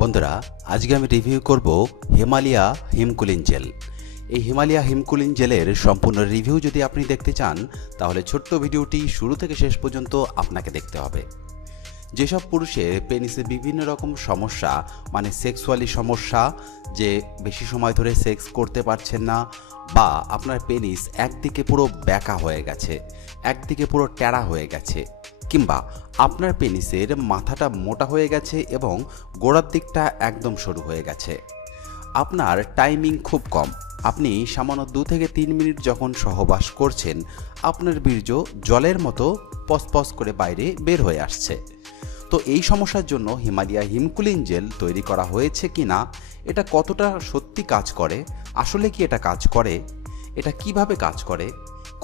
বন্ধুরা, আজকে আমি রিভিউ করব হিমালয়া হিমকুলিন জেল। এই হিমালয়া হিমকুলিন জেলের সম্পূর্ণ রিভিউ যদি আপনি দেখতে চান তাহলে ছোট্ট ভিডিওটি শুরু থেকে শেষ পর্যন্ত আপনাকে দেখতে হবে। যেসব পুরুষের পেনিসে বিভিন্ন রকম সমস্যা, মানে সেক্সুয়ালি সমস্যা, যে বেশি সময় ধরে সেক্স করতে পারছেন না, বা আপনার পেনিস একদিকে পুরো ব্যাকা হয়ে গেছে, একদিকে পুরো ট্যাড়া হয়ে গেছে, কিংবা আপনার পেনিসের মাথাটা মোটা হয়ে গেছে এবং গোড়ার দিকটা একদম সরু হয়ে গেছে, আপনার টাইমিং খুব কম, আপনি সামান্য 2 থেকে 3 মিনিট যখন সহবাস করছেন আপনার বীর্য জলের মতো পসপস করে বাইরে বের হয়ে আসছে, তো এই সমস্যার জন্য হিমালয়া হিমকুলিন জেল তৈরি করা হয়েছে কিনা, এটা কতটা সত্যি কাজ করে, আসলে কি এটা কাজ করে, এটা কিভাবে কাজ করে,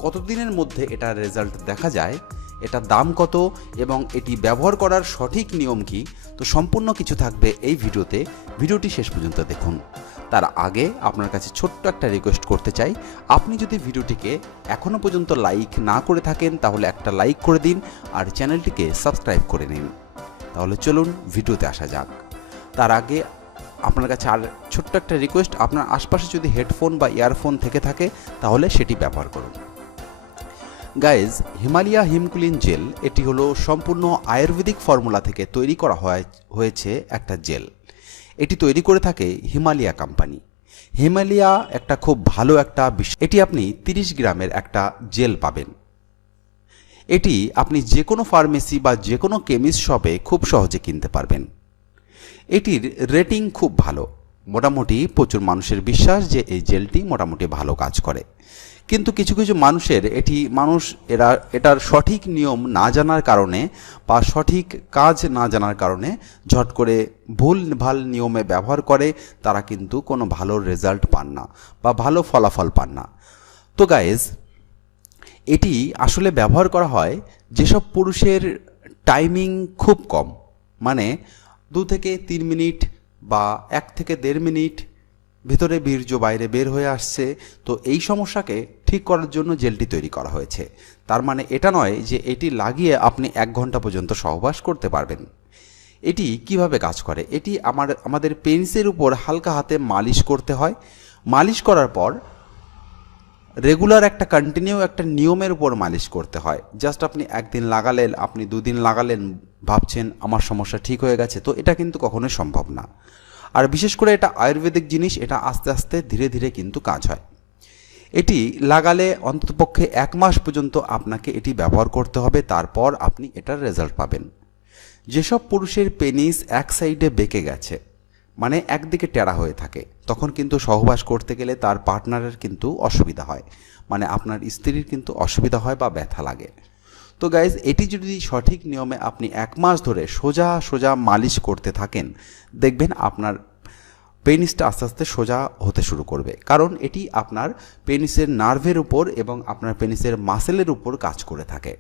কতদিনের মধ্যে এটার রেজাল্ট দেখা যায়, এটার দাম কত এবং এটি ব্যবহার করার সঠিক নিয়ম কি, তো সম্পূর্ণ কিছু থাকবে এই ভিডিওতে। ভিডিওটি শেষ পর্যন্ত দেখুন। তার আগে আপনার কাছে ছোট্ট একটা রিকোয়েস্ট করতে চাই, আপনি যদি ভিডিওটিকে এখনও পর্যন্ত লাইক না করে থাকেন তাহলে একটা লাইক করে দিন আর চ্যানেলটিকে সাবস্ক্রাইব করে নিন। তাহলে চলুন ভিডিওতে আসা যাক। তার আগে আপনার কাছে আর ছোট্ট একটা রিকোয়েস্ট, আপনার আশপাশে যদি হেডফোন বা ইয়ারফোন থেকে থাকে তাহলে সেটি ব্যবহার করুন। গাইজ, হিমালয়া হিমকুলিন জেল এটি হলো সম্পূর্ণ আয়ুর্বেদিক ফর্মুলা থেকে তৈরি করা হয়েছে একটা জেল। এটি তৈরি করে থাকে হিমালয়া কোম্পানি। হিমালয়া একটা খুব ভালো একটা এটি আপনি 30 গ্রামের একটা জেল পাবেন। এটি আপনি যে কোনো ফার্মেসি বা যে কোনো কেমিস্ট শপে খুব সহজে কিনতে পারবেন। এটির রেটিং খুব ভালো, মোটামুটি প্রচুর মানুষের বিশ্বাস যে এই জেলটি মোটামুটি ভালো কাজ করে। কিন্তু কিছু কিছু মানুষের এটার সঠিক নিয়ম না জানার কারণে বা সঠিক কাজ না জানার কারণে ঝট করে ভুল ভাল নিয়মে ব্যবহার করে, তারা কিন্তু কোনো ভালো রেজাল্ট পান না বা ভালো ফলাফল পান না। তো গাইজ, এটি আসলে ব্যবহার করা হয় যেসব পুরুষের টাইমিং খুব কম, মানে 2 থেকে 3 মিনিট বা 1 থেকে 1.5 মিনিট ভিতরে বীর্য বাইরে বের হয়ে আসছে, তো এই সমস্যাকে ঠিক করার জন্য জেলটি তৈরি করা হয়েছে। তার মানে এটা নয় যে এটি লাগিয়ে আপনি 1 ঘন্টা পর্যন্ত সহবাস করতে পারবেন। এটি কিভাবে কাজ করে, এটি আমাদের পেনিসের উপর হালকা হাতে মালিশ করতে হয়। মালিশ করার পর রেগুলার একটা কন্টিনিউ একটা নিয়মের উপর মালিশ করতে হয়। জাস্ট আপনি 1 দিন লাগালেন, আপনি 2 দিন লাগালেন, ভাবছেন আমার সমস্যা ঠিক হয়ে গেছে, তো এটা কিন্তু কখনোই সম্ভব না। আর বিশেষ করে এটা আয়ুর্বেদিক জিনিস, এটা আস্তে আস্তে ধীরে ধীরে কিন্তু কাজ হয়। এটি লাগালে অন্ততপক্ষে 1 মাস পর্যন্ত আপনাকে এটি ব্যবহার করতে হবে, তারপর আপনি এটার রেজাল্ট পাবেন। যেসব পুরুষের পেনিস এক সাইডে বেঁকে গেছে, মানে একদিকে টেরা হয়ে থাকে, তখন কিন্তু সহবাস করতে গেলে তার পার্টনারের কিন্তু অসুবিধা হয়, মানে আপনার স্ত্রীর কিন্তু অসুবিধা হয় বা ব্যথা লাগে। তো গাইজ, এটি যদি সঠিক নিয়মে আপনি 1 মাস ধরে সোজা সোজা মালিশ করতে থাকেন, দেখবেন আপনার পেনিসটা আস্তে আস্তে সোজা হতে শুরু করবে, কারণ এটি আপনার পেনিসের নার্ভের উপর এবং আপনার পেনিসের মাসেলের উপর কাজ করে থাকে,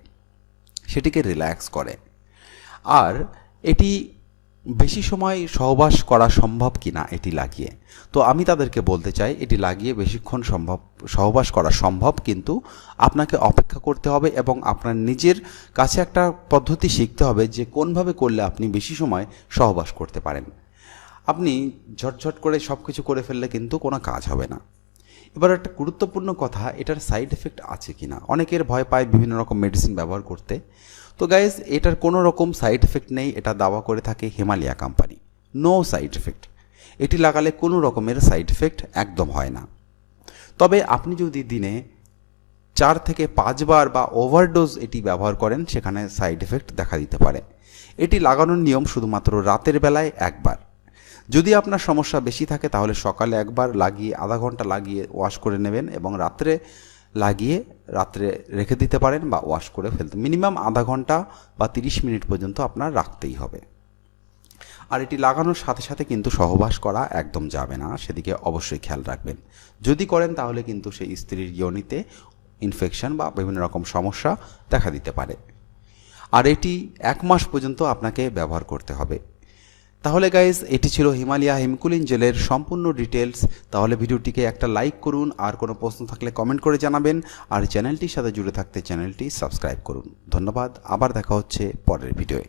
সেটিকে রিল্যাক্স করে। আর এটি বেশি সময় সহবাস করা সম্ভব কিনা এটি লাগিয়ে, তো আমি তাদেরকে বলতে চাই এটি লাগিয়ে বেশিক্ষণ সহবাস করা সম্ভব, কিন্তু আপনাকে অপেক্ষা করতে হবে এবং আপনার নিজের কাছে একটা পদ্ধতি শিখতে হবে যে কোনভাবে করলে আপনি বেশি সময় সহবাস করতে পারেন। আপনি ঝটঝট করে সব কিছু করে ফেললে কিন্তু কোনো কাজ হবে না। এবার একটা গুরুত্বপূর্ণ কথা, এটার সাইড এফেক্ট আছে কিনা। অনেকের ভয় পায় বিভিন্ন রকম মেডিসিন ব্যবহার করতে। তো গাইজ, এটার কোনো রকম সাইড এফেক্ট নেই, এটা দাওয়া করে থাকে Himalaya company. No side effect, এটি লাগালে কোনো রকমের সাইড এফেক্ট একদম হয় না। তবে আপনি যদি দিনে 4 থেকে 5 বার বা ওভারডোজ এটি ব্যবহার করেন, সেখানে সাইড এফেক্ট দেখা দিতে পারে। এটি লাগানোর নিয়ম শুধুমাত্র রাতের বেলায় 1 বার। যদি আপনার সমস্যা বেশি থাকে তাহলে সকালে 1 বার লাগিয়ে আধা ঘন্টা লাগিয়ে ওয়াশ করে নেবেন এবং রাত্রে লাগিয়ে রাত্রে রেখে দিতে পারেন বা ওয়াশ করে ফেলতে মিনিমাম আধা ঘন্টা বা 30 মিনিট পর্যন্ত আপনার রাখতেই হবে। আর এটি লাগানোর সাথে সাথে কিন্তু সহবাস করা একদম যাবে না, সেদিকে অবশ্যই খেয়াল রাখবেন। যদি করেন তাহলে কিন্তু সেই স্ত্রীর ইয়োনিতে ইনফেকশন বা বিভিন্ন রকম সমস্যা দেখা দিতে পারে। আর এটি 1 মাস পর্যন্ত আপনাকে ব্যবহার করতে হবে। তাহলে গাইজ, এটি ছিল হিমালয়া হিমকুলিন জেলের সম্পূর্ণ ডিটেলস। তাহলে ভিডিওটিকে একটা লাইক করুন, আর কোনো প্রশ্ন থাকলে কমেন্ট করে জানাবেন, আর চ্যানেলটির সাথে জুড়ে থাকতে চ্যানেলটি সাবস্ক্রাইব করুন। ধন্যবাদ, আবার দেখা হচ্ছে পরের ভিডিওয়ে।